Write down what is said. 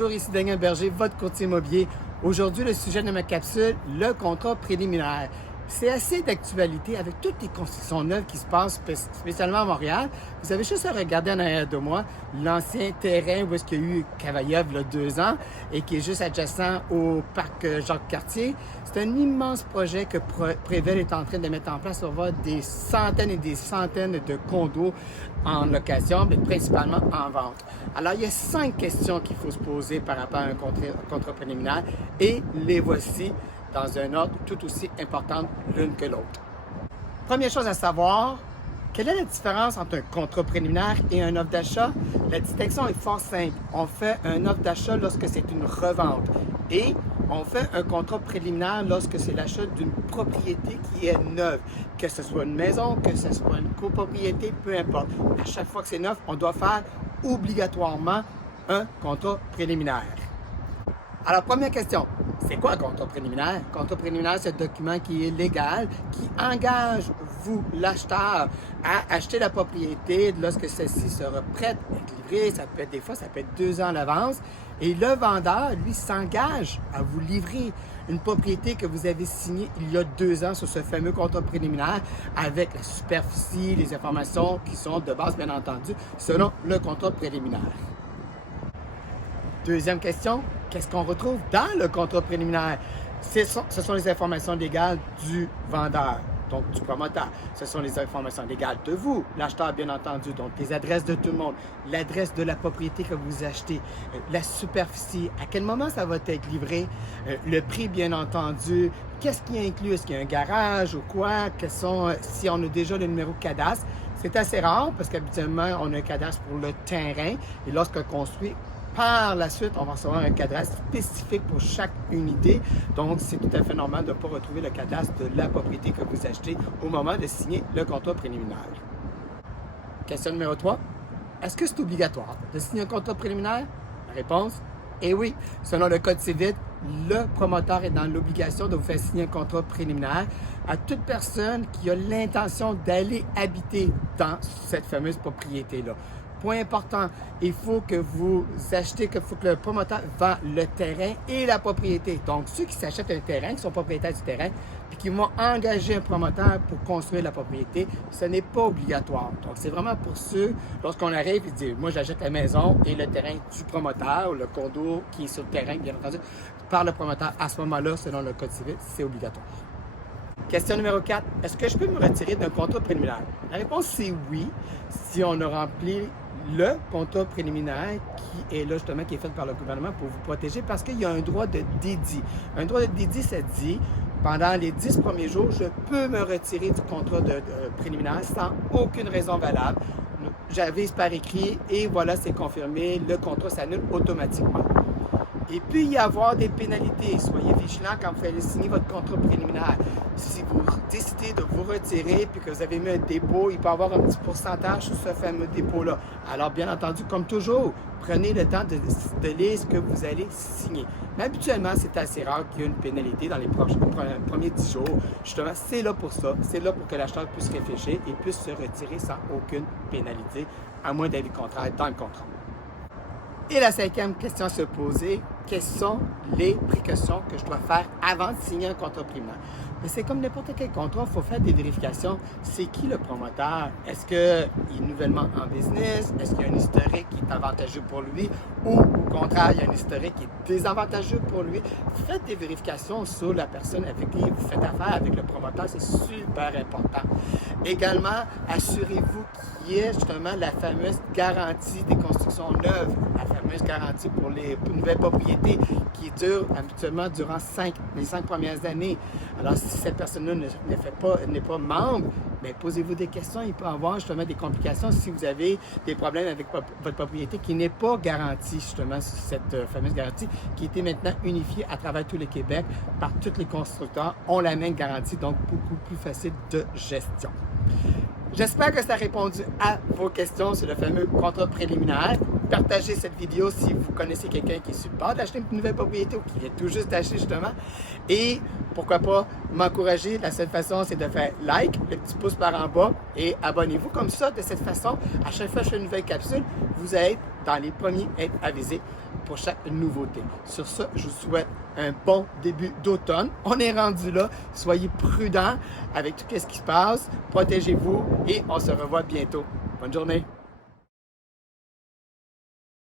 Bonjour, ici Daniel Berger, votre courtier immobilier. Aujourd'hui, le sujet de ma capsule, le contrat préliminaire. C'est assez d'actualité avec toutes les constructions neuves qui se passent, spécialement à Montréal. Vous avez juste à regarder en arrière de moi l'ancien terrain où est-ce qu'il y a eu Cavaillov il y a 2 ans et qui est juste adjacent au parc Jacques-Cartier. C'est un immense projet que Prével est en train de mettre en place. On va avoir des centaines et des centaines de condos en location, mais principalement en vente. Alors, il y a 5 questions qu'il faut se poser par rapport à un contrat préliminaire et les voici dans un ordre tout aussi important l'une que l'autre. Première chose à savoir, quelle est la différence entre un contrat préliminaire et un offre d'achat? La distinction est fort simple. On fait un offre d'achat lorsque c'est une revente et on fait un contrat préliminaire lorsque c'est l'achat d'une propriété qui est neuve. Que ce soit une maison, que ce soit une copropriété, peu importe. À chaque fois que c'est neuf, on doit faire obligatoirement un contrat préliminaire. Alors, première question, c'est quoi un contrat préliminaire? Un contrat préliminaire, c'est un document qui est légal, qui engage vous, l'acheteur, à acheter la propriété lorsque celle-ci sera prête à être livrée. Ça peut être des fois, ça peut être 2 ans à l'avance. Et le vendeur, lui, s'engage à vous livrer une propriété que vous avez signée il y a 2 ans sur ce fameux contrat préliminaire avec la superficie, les informations qui sont de base, bien entendu, selon le contrat préliminaire. Deuxième question, qu'est-ce qu'on retrouve dans le contrat préliminaire? Ce sont les informations légales du vendeur, donc du promoteur. Ce sont les informations légales de vous, l'acheteur bien entendu, donc les adresses de tout le monde, l'adresse de la propriété que vous achetez, la superficie, à quel moment ça va être livré, le prix bien entendu, qu'est-ce qui est inclus, est-ce qu'il y a un garage ou quoi, si on a déjà le numéro de cadastre. C'est assez rare parce qu'habituellement, on a un cadastre pour le terrain et lorsqu'on construit, par la suite, on va recevoir un cadastre spécifique pour chaque unité. Donc, c'est tout à fait normal de ne pas retrouver le cadastre de la propriété que vous achetez au moment de signer le contrat préliminaire. Question numéro 3. Est-ce que c'est obligatoire de signer un contrat préliminaire? La réponse est oui. Selon le Code civil, le promoteur est dans l'obligation de vous faire signer un contrat préliminaire à toute personne qui a l'intention d'aller habiter dans cette fameuse propriété-là. Point important, il faut que vous achetez, il faut que le promoteur vend le terrain et la propriété. Donc, ceux qui s'achètent un terrain, qui sont propriétaires du terrain, puis qui vont engager un promoteur pour construire la propriété, ce n'est pas obligatoire. Donc, c'est vraiment pour ceux, lorsqu'on arrive et dit, moi, j'achète la maison et le terrain du promoteur, ou le condo qui est sur le terrain, bien entendu, par le promoteur, à ce moment-là, selon le Code civil, c'est obligatoire. Question numéro 4. Est-ce que je peux me retirer d'un contrat préliminaire? La réponse, c'est oui, si on a rempli le contrat préliminaire qui est là justement, qui est fait par le gouvernement pour vous protéger parce qu'il y a un droit de dédit. Un droit de dédit, ça dit, pendant les 10 premiers jours, je peux me retirer du contrat préliminaire sans aucune raison valable. J'avise par écrit et voilà, c'est confirmé, le contrat s'annule automatiquement. Et puis, il y avoir des pénalités. Soyez vigilants quand vous allez signer votre contrat préliminaire. Si vous décidez de vous retirer puis que vous avez mis un dépôt, il peut y avoir un petit pourcentage sur ce fameux dépôt-là. Alors, bien entendu, comme toujours, prenez le temps de lire ce que vous allez signer. Mais habituellement, c'est assez rare qu'il y ait une pénalité dans les premiers 10 jours. Justement, c'est là pour ça. C'est là pour que l'acheteur puisse réfléchir et puisse se retirer sans aucune pénalité, à moins d'avis contraire dans le contrat. Et la 5e question à se poser, quelles sont les précautions que je dois faire avant de signer un contrat préliminaire? Mais c'est comme n'importe quel contrat, il faut faire des vérifications. C'est qui le promoteur? Est-ce qu'il est nouvellement en business? Est-ce qu'il y a un historique qui est avantageux pour lui? Ou au contraire, il y a un historique qui est désavantageux pour lui? Faites des vérifications sur la personne avec qui vous faites affaire avec le promoteur, c'est super important. Également, assurez-vous qu'il y ait justement la fameuse garantie des constructions neuves, la fameuse garantie pour les nouvelles propriétés qui dure habituellement durant les 5 premières années. Alors, si cette personne-là n'est pas membre, bien, posez-vous des questions. Il peut y avoir justement des complications si vous avez des problèmes avec votre propriété qui n'est pas garantie justement sur cette fameuse garantie qui a été maintenant unifiée à travers tout le Québec par tous les constructeurs ont la même garantie, donc beaucoup plus facile de gestion. J'espère que ça a répondu à vos questions sur le fameux contrat préliminaire. partagez cette vidéo si vous connaissez quelqu'un qui est sur le bord d'acheter une nouvelle propriété ou qui vient tout juste d'acheter justement. Et pourquoi pas m'encourager. La seule façon, c'est de faire like, le petit pouce par en bas et abonnez-vous. Comme ça, de cette façon, à chaque fois que je fais une nouvelle capsule, vous allez être dans les premiers à être avisés pour chaque nouveauté. Sur ça, je vous souhaite un bon début d'automne. On est rendu là. Soyez prudents avec tout ce qui se passe. Protégez-vous et on se revoit bientôt. Bonne journée.